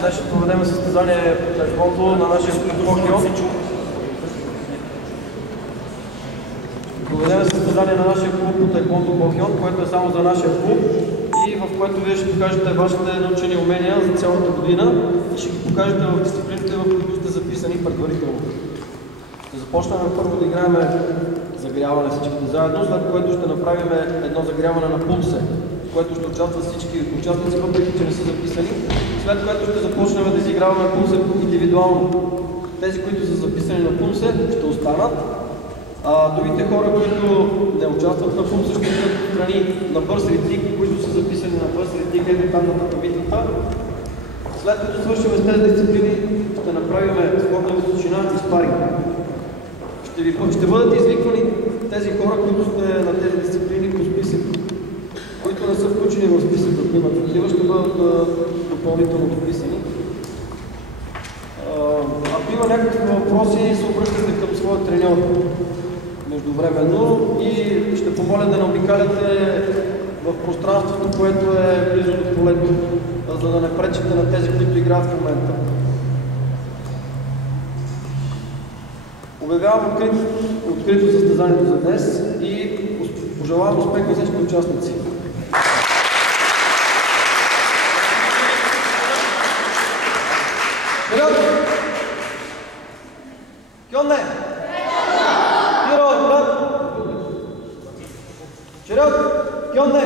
Днес ще проведем състезание по таеквондо на нашия клуб Бохион. Проведем състезание на нашия клуб по таеквондо Бохион, което е само за нашия клуб и в което вие ще покажете вашите научени умения за цялата година и ще ги покажете в дисциплините, в които сте записани предварително. Ще започнем първо да играем загряване всичките заедно, след което ще направим едно загряване на пулсе, в което ще участват всички участници, въпреки че не са записани, след което ще започнем да изиграваме пулсе индивидуално. Тези, които са записани на пулсе, ще останат, а другите хора, които не участват на пулсе, ще бъдат страни на бърз ритник, които са записани на бърз ритник, ето там на таблицата. След като свършим с тези дисциплини, ще направим скок на височина и спаринг. Ще бъдат извиквани тези хора, които сте на тези дисциплини по списък, които не са включени в списък, ако имат такива, ще бъдат допълнително дописани. Ако има някакви въпроси, се обръщате към своя треньор междувременно и ще помоля да не обикаляте в пространството, което е близо до полето, за да не пречите на тези, които играят в момента. Обявявам открито състезанието за днес и пожелавам успех на всички участници. Вперед! Кьонне! Вперед! Вперед! Кьонне!